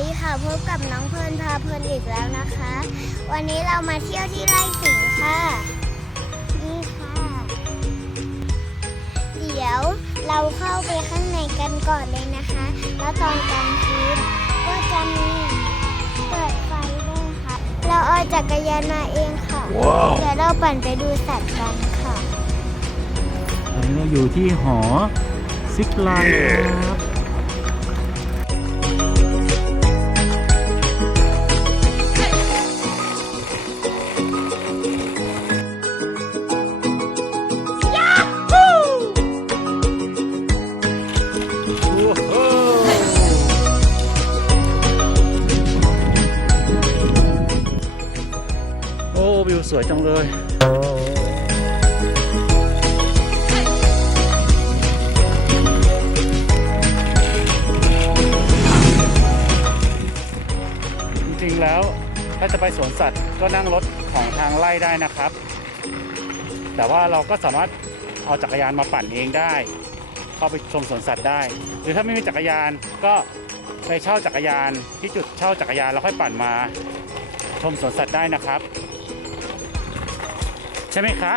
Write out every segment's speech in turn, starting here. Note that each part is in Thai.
ดีค่ะพบกับน้องเพลินพาเพลินอีกแล้วนะคะ วันนี้เรามาเที่ยวที่ไร่สิงห์ค่ะนี่ค่ะ เดี๋ยวเราเข้าไปข้างในกันก่อนเลยนะคะ แล้วตอนกลางคืนก็จะมีเปิดไฟด้วยค่ะ เราเอาจักรยานมาเองค่ะเดี๋ยวเราปั่นไปดูสัตว์กันค่ะตอนนี้เราอยู่ที่หอซิปไลน์ครับ วิวสวยจังเลยจริงๆแล้วถ้าจะไปสวนสัตว์ก็นั่งรถของทางไล่ได้นะครับ แต่ว่าเราก็สามารถเอาจักรยานมาปั่นเองได้ เข้าไปชมสวนสัตว์ได้ หรือถ้าไม่มีจักรยานก็ไปเช่าจักรยานที่จุดเช่าจักรยานแล้วค่อยปั่นมา ชมสวนสัตว์ได้นะครับ ช่ไหมคะ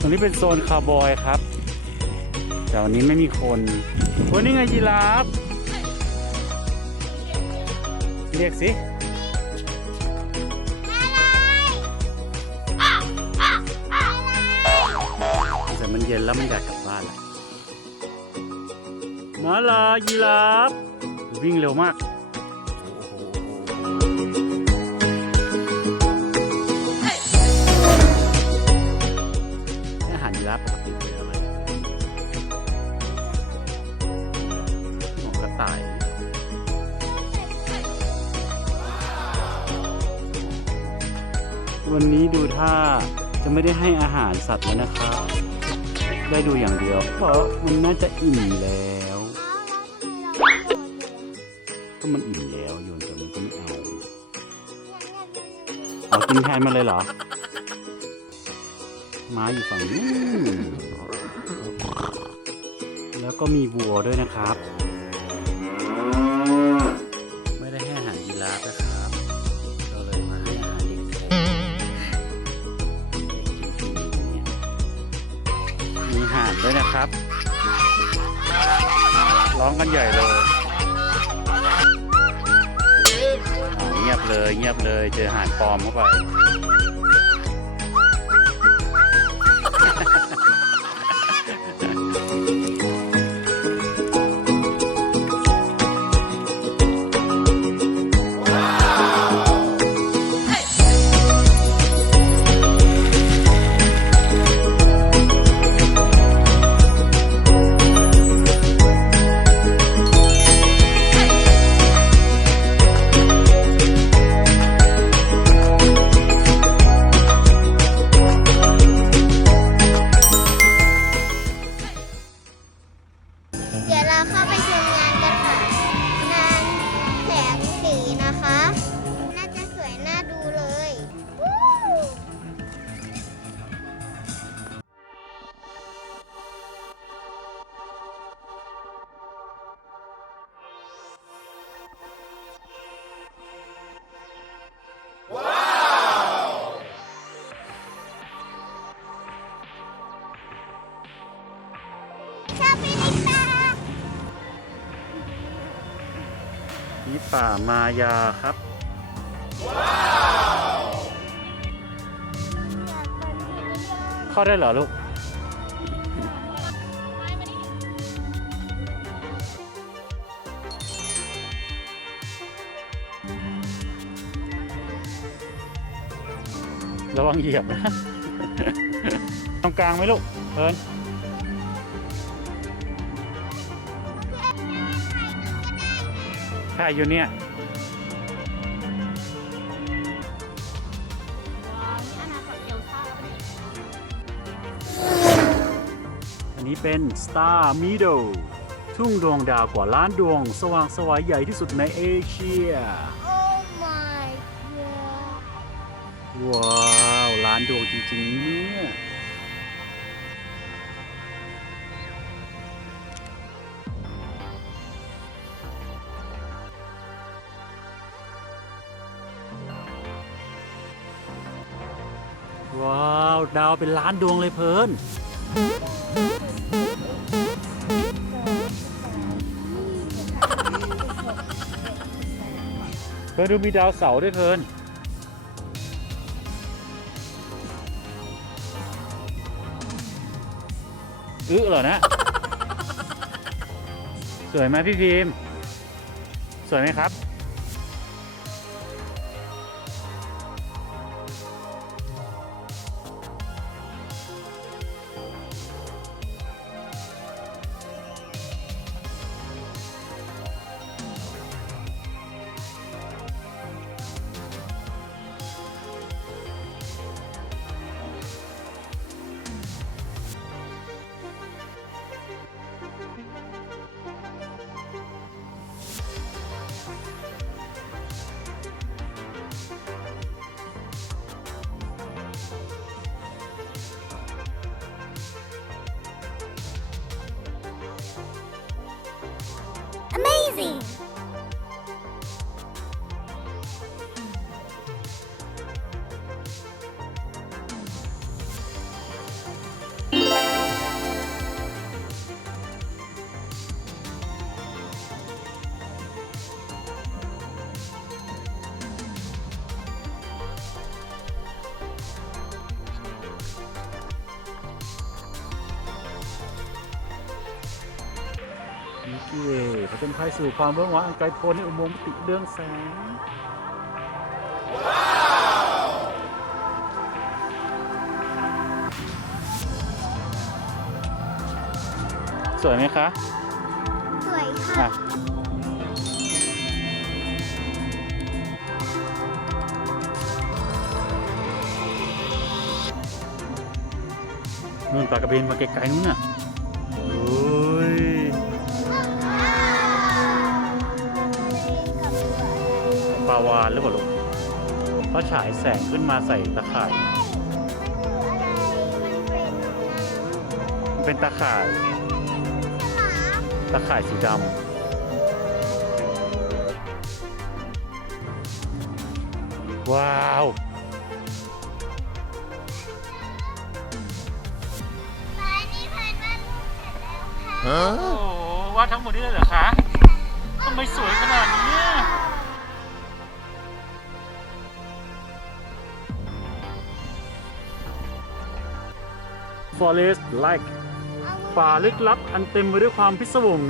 ตรงนี้เป็นโซนคาร์บอยครับ แต่วันนี้ไม่มีคนวันนี้ไงยีราฟเรียกสิแต่มันเย็นแล้วมันอยากกลับบ้านละมาลายีราฟ วิ่งเร็วมากอาหารยีราฟปกติเป็นอะไรหมอกระต่ายวันนี้ดูท่าจะไม่ได้ให้อาหารสัตว์แล้วนะครับ ได้ดูอย่างเดียว เพราะมันน่าจะอิ่มแล้ว มันอิ่มแล้วโยนแต่มันก็ไม่เอาเอากินแทนมันเลยเหรอม้าอยู่ฝั่งนู้นแล้วก็มีวัวด้วยนะครับ ไม่ได้ให้อาหารยีราฟนะครับ เราเลยมาให้อาหารเด็กแทนเด็กจริงๆเนี่ยมีห่านด้วยนะครับ ร้องกันใหญ่เลย งียบเลย เงียบเลย เจอหานปลอมเข้าไป เดี๋ยวเราเข้าไป นี่ป่ามายาครับ เข้าได้เหรอลูกระวังเหยียบนะ ตรงกลางไหมลูกเพิร์ ถ่ายอยู่เนี่ยอันนี้เป็น Star Meadow ทุ่งดวงดาวกว่าล้านดวง สว่างสวายใหญ่ที่สุดในเอเชียโอ้ my god ว้าว ล้านดวงจริงๆเนี่ย ว้าว ดาวเป็นล้านดวงเลยเพลินเพลินดูมีดาวเสาด้วยเพลินอึเหรอนะ สวยไหมพี่พิมสวยไหมครับ มิกกี้เวย์ผจญภัยสู่ความเบื้องว้างอันไกลโพ้นในอุโมงค์มิติเรื่องแสงสวยไหมคะ สวยค่ะอะ นู่นปลากระเบนมาไกลๆนู่นน่ะ ลาวานหรือเปล่าลูกเพราะฉายแสงขึ้นมาใส่ตะข่าย มันเป็นตะข่าย ตะข่ายสีดำ ว้าวโอ้วาดทั้งหมดนี่เลยเหรอคะทำไมสวยขนาดนี้ Forest Like ป่าลึกลับอันเต็มไปด้วยความพิศวง